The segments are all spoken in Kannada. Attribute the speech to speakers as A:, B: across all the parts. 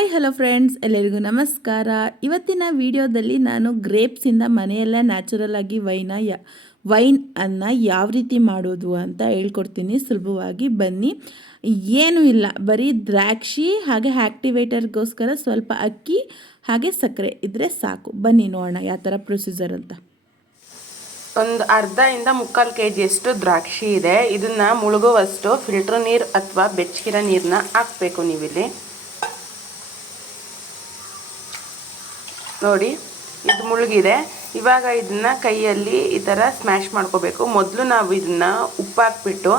A: ಹಾಯ್ ಹಲೋ ಫ್ರೆಂಡ್ಸ್ ಎಲ್ಲರಿಗೂ ನಮಸ್ಕಾರ. ಇವತ್ತಿನ ವಿಡಿಯೋದಲ್ಲಿ ನಾನು ಗ್ರೇಪ್ಸಿಂದ ಮನೆಯಲ್ಲೇ ನ್ಯಾಚುರಲ್ ಆಗಿ ವೈನ ಯಾ, ವೈನ್ ಅನ್ನು ಯಾವ ರೀತಿ ಮಾಡೋದು ಅಂತ ಹೇಳ್ಕೊಡ್ತೀನಿ. ಸುಲಭವಾಗಿ ಬನ್ನಿ. ಏನೂ ಇಲ್ಲ. ಬರೀ ದ್ರಾಕ್ಷಿ ಹಾಗೆ ಆ್ಯಕ್ಟಿವೇಟರ್ಗೋಸ್ಕರ ಸ್ವಲ್ಪ ಅಕ್ಕಿ ಹಾಗೆ ಸಕ್ಕರೆ ಇದ್ದರೆ ಸಾಕು. ಬನ್ನಿ ನೋಡೋಣ ಯಾವ ಥರ ಪ್ರೊಸೀಜರ್ ಅಂತ.
B: ಒಂದು ಅರ್ಧ ಇಂದ ಮುಕ್ಕಾಲು ಕೆ ಜಿಯಷ್ಟು ದ್ರಾಕ್ಷಿ ಇದೆ. ಇದನ್ನು ಮುಳುಗುವಷ್ಟು ಫಿಲ್ಟರ್ ನೀರು ಅಥವಾ ಬೆಚ್ಚಗಿರೋ ನೀರನ್ನ ಹಾಕಬೇಕು ನೀವಿಲ್ಲಿ. ನೋಡಿ, ಇದು ಮುಳುಗಿದೆ. ಇವಾಗ ಇದನ್ನ ಕೈಯಲ್ಲಿ ಈ ಥರ ಸ್ಮ್ಯಾಶ್ ಮಾಡ್ಕೋಬೇಕು. ಮೊದಲು ನಾವು ಇದನ್ನ ಉಪ್ಪು ಹಾಕ್ಬಿಟ್ಟು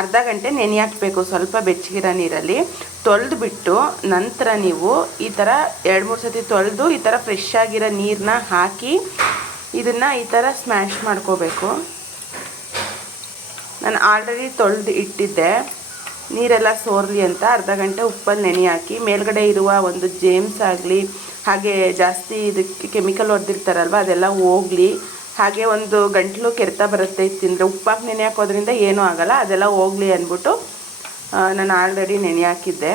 B: ಅರ್ಧ ಗಂಟೆ ನೆನೆ ಹಾಕಬೇಕು ಸ್ವಲ್ಪ ಬೆಚ್ಚಗಿರೋ ನೀರಲ್ಲಿ. ತೊಳೆದು ಬಿಟ್ಟು ನಂತರ ನೀವು ಈ ಥರ ಎರಡು ಮೂರು ಸತಿ ತೊಳೆದು ಈ ಥರ ಫ್ರೆಶ್ ಆಗಿರೋ ನೀರನ್ನ ಹಾಕಿ ಇದನ್ನು ಈ ಥರ ಸ್ಮ್ಯಾಶ್ ಮಾಡ್ಕೋಬೇಕು. ನಾನು ಆಲ್ರೆಡಿ ತೊಳೆದು ಇಟ್ಟಿದ್ದೆ. ನೀರೆಲ್ಲ ಸೋರಲಿ ಅಂತ ಅರ್ಧ ಗಂಟೆ ಉಪ್ಪಲ್ಲಿ ನೆನೆ ಹಾಕಿ ಮೇಲ್ಗಡೆ ಇರುವ ಒಂದು ಜೇಮ್ಸ್ ಆಗಲಿ ಹಾಗೆ ಜಾಸ್ತಿ ಇದಕ್ಕೆ ಕೆಮಿಕಲ್ ಹೊಡೆದಿರ್ತಾರಲ್ವ, ಅದೆಲ್ಲ ಹೋಗ್ಲಿ. ಹಾಗೆ ಒಂದು ಗಂಟಲು ಕೆರೆತ ಬರುತ್ತೆ ತಿಂದರೆ. ಉಪ್ಪಾಕಿ ನೆನೆ ಹಾಕೋದ್ರಿಂದ ಏನೂ ಆಗೋಲ್ಲ, ಅದೆಲ್ಲ ಹೋಗಲಿ ಅಂದ್ಬಿಟ್ಟು ನಾನು ಆಲ್ರೆಡಿ ನೆನೆ ಹಾಕಿದ್ದೆ.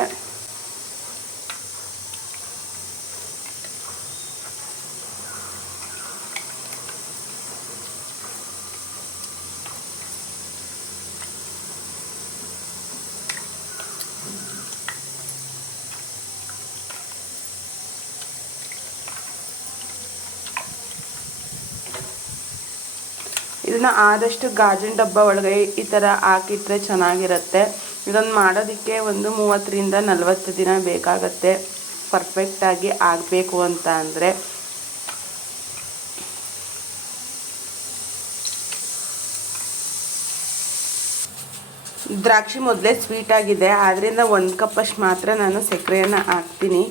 B: ಇದನ್ನ ಆದಷ್ಟು ಗಾಜಿನ ಡಬ್ಬ ಒಳಗೆ ಈ ಥರ ಹಾಕಿಟ್ರೆ ಚೆನ್ನಾಗಿರುತ್ತೆ. ಇದನ್ನು ಮಾಡೋದಕ್ಕೆ ಒಂದು ಮೂವತ್ತರಿಂದ ನಲವತ್ತು ದಿನ ಬೇಕಾಗತ್ತೆ. ಪರ್ಫೆಕ್ಟಾಗಿ ಆಗಬೇಕು ಅಂತ ಅಂದರೆ. ದ್ರಾಕ್ಷಿ ಮೊದಲೇ ಸ್ವೀಟ್ ಆಗಿದೆ. ಆದ್ದರಿಂದ ಒಂದು ಕಪ್ಪಷ್ಟು ಮಾತ್ರ ನಾನು ಸಕ್ಕರೆಯನ್ನು ಹಾಕ್ತೀನಿ.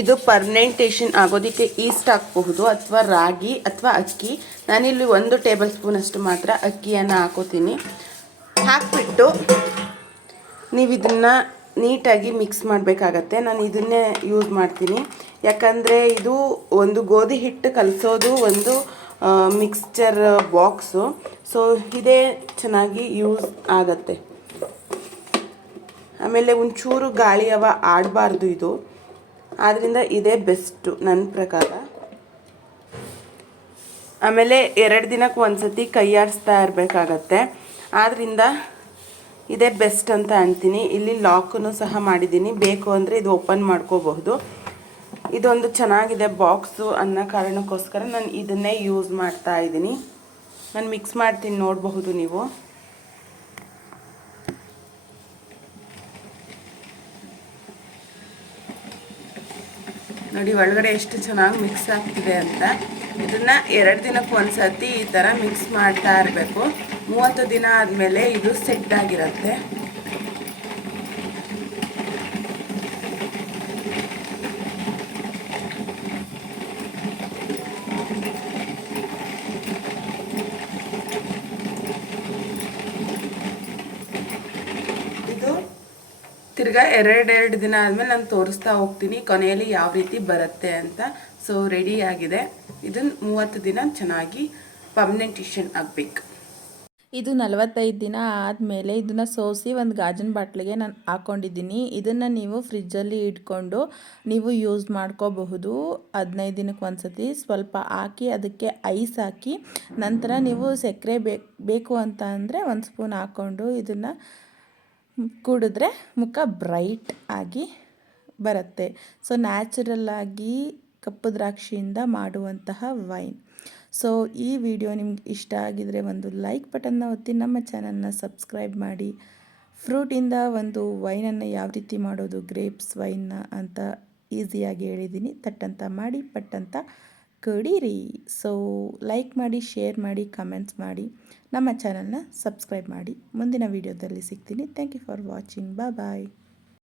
B: ಇದು ಪರ್ಮನೆಂಟೇಷನ್ ಆಗೋದಕ್ಕೆ ಈಸ್ಟ್ ಹಾಕಬಹುದು ಅಥವಾ ರಾಗಿ ಅಥವಾ ಅಕ್ಕಿ. ನಾನಿಲ್ಲಿ ಒಂದು ಟೇಬಲ್ ಸ್ಪೂನಷ್ಟು ಮಾತ್ರ ಅಕ್ಕಿಯನ್ನು ಹಾಕೋತೀನಿ. ಹಾಕಿಬಿಟ್ಟು ನೀವು ಇದನ್ನು ನೀಟಾಗಿ ಮಿಕ್ಸ್ ಮಾಡಬೇಕಾಗತ್ತೆ. ನಾನು ಇದನ್ನೇ ಯೂಸ್ ಮಾಡ್ತೀನಿ. ಯಾಕಂದರೆ ಇದು ಒಂದು ಗೋಧಿ ಹಿಟ್ಟು ಕಲಸೋದು ಒಂದು ಮಿಕ್ಸ್ಚರ್ ಬಾಕ್ಸು ಸೊ ಇದೇ ಚೆನ್ನಾಗಿ ಯೂಸ್ ಆಗತ್ತೆ. ಆಮೇಲೆ ಒಂಚೂರು ಗಾಳಿ ಅವ ಆಡಬಾರ್ದು ಇದು. ಆದ್ದರಿಂದ ಇದೇ ಬೆಸ್ಟು ನನ್ನ ಪ್ರಕಾರ. ಆಮೇಲೆ ಎರಡು ದಿನಕ್ಕೆ ಒಂದು ಸತಿ ಕೈಯಾಡಿಸ್ತಾ ಇರಬೇಕಾಗತ್ತೆ. ಆದ್ದರಿಂದ ಇದೇ ಬೆಸ್ಟ್ ಅಂತ ಅಂತೀನಿ. ಇಲ್ಲಿ ಲಾಕನ್ನು ಸಹ ಮಾಡಿದ್ದೀನಿ. ಬೇಕು ಅಂದರೆ ಇದು ಓಪನ್ ಮಾಡ್ಕೋಬಹುದು. ಇದೊಂದು ಚೆನ್ನಾಗಿದೆ ಬಾಕ್ಸು ಅನ್ನೋ ಕಾರಣಕ್ಕೋಸ್ಕರ ನಾನು ಇದನ್ನೇ ಯೂಸ್ ಮಾಡ್ತಾ ಇದ್ದೀನಿ. ನಾನು ಮಿಕ್ಸ್ ಮಾಡ್ತೀನಿ ನೋಡಬಹುದು ನೀವು. ನೋಡಿ, ಒಳಗಡೆ ಎಷ್ಟು ಚೆನ್ನಾಗಿ ಮಿಕ್ಸ್ ಆಗ್ತಿದೆ ಅಂತ. ಇದನ್ನು ಎರಡು ದಿನಕ್ಕೆ ಒಂದ್ಸತಿ ಈ ಥರ ಮಿಕ್ಸ್ ಮಾಡ್ತಾ ಇರಬೇಕು. ಮೂವತ್ತು ದಿನ ಆದಮೇಲೆ ಇದು ಸೆಟ್ ಆಗಿರುತ್ತೆ. ತಿರ್ಗಾ ಎರಡೆರಡು ದಿನ ಆದಮೇಲೆ ನಾನು ತೋರಿಸ್ತಾ ಹೋಗ್ತೀನಿ ಕೊನೆಯಲ್ಲಿ ಯಾವ ರೀತಿ ಬರುತ್ತೆ ಅಂತ. ಸೊ ರೆಡಿ ಆಗಿದೆ. ಇದನ್ನು ಮೂವತ್ತು ದಿನ ಚೆನ್ನಾಗಿ ಪರ್ಮನೆಂಟೇಷನ್ ಆಗಬೇಕು.
A: ಇದು ನಲವತ್ತೈದು ದಿನ ಆದಮೇಲೆ ಇದನ್ನು ಸೋಸಿ ಒಂದು ಗಾಜಿನ ಬಾಟ್ಲಿಗೆ ನಾನು ಹಾಕ್ಕೊಂಡಿದ್ದೀನಿ ಇದನ್ನು ನೀವು ಫ್ರಿಜ್ಜಲ್ಲಿ ಇಟ್ಕೊಂಡು ನೀವು ಯೂಸ್ ಮಾಡ್ಕೋಬಹುದು. ಹದಿನೈದು ದಿನಕ್ಕೆ ಒಂದು ಸತಿ ಸ್ವಲ್ಪ ಹಾಕಿ ಅದಕ್ಕೆ ಐಸ್ ಹಾಕಿ ನಂತರ ನೀವು ಸಕ್ಕರೆ ಬೇಕು ಅಂತ ಅಂದರೆ ಒಂದು ಸ್ಪೂನ್ ಹಾಕ್ಕೊಂಡು ಇದನ್ನು ಕುಡಿದ್ರೆ ಮುಖ ಬ್ರೈಟ್ ಆಗಿ ಬರುತ್ತೆ. ಸೊ ನ್ಯಾಚುರಲ್ಲಾಗಿ ಕಪ್ಪು ದ್ರಾಕ್ಷಿಯಿಂದ ಮಾಡುವಂತಹ ವೈನ್. ಸೊ, ಈ ವಿಡಿಯೋ ನಿಮ್ಗೆ ಇಷ್ಟ ಆಗಿದರೆ ಒಂದು ಲೈಕ್ ಬಟನ್ನ ಒತ್ತಿ, ನಮ್ಮ ಚಾನಲ್ನ ಸಬ್ಸ್ಕ್ರೈಬ್ ಮಾಡಿ. ಫ್ರೂಟಿಂದ ಒಂದು ವೈನನ್ನು ಯಾವ ರೀತಿ ಮಾಡೋದು, ಗ್ರೇಪ್ಸ್ ವೈನ್ನ ಅಂತ ಈಸಿಯಾಗಿ ಹೇಳಿದ್ದೀನಿ ತಟ್ಟಂತ ಮಾಡಿ, ಪಟ್ಟಂತ ಕುಡೀರಿ ಸೊ ಲೈಕ್ ಮಾಡಿ ಶೇರ್ ಮಾಡಿ ಕಮೆಂಟ್ಸ್ ಮಾಡಿ ನಮ್ಮ ಚಾನಲ್ನ ಸಬ್ಸ್ಕ್ರೈಬ್ ಮಾಡಿ. ಮುಂದಿನ ವೀಡಿಯೋದಲ್ಲಿ ಸಿಗ್ತೀನಿ. Thank you for watching bye bye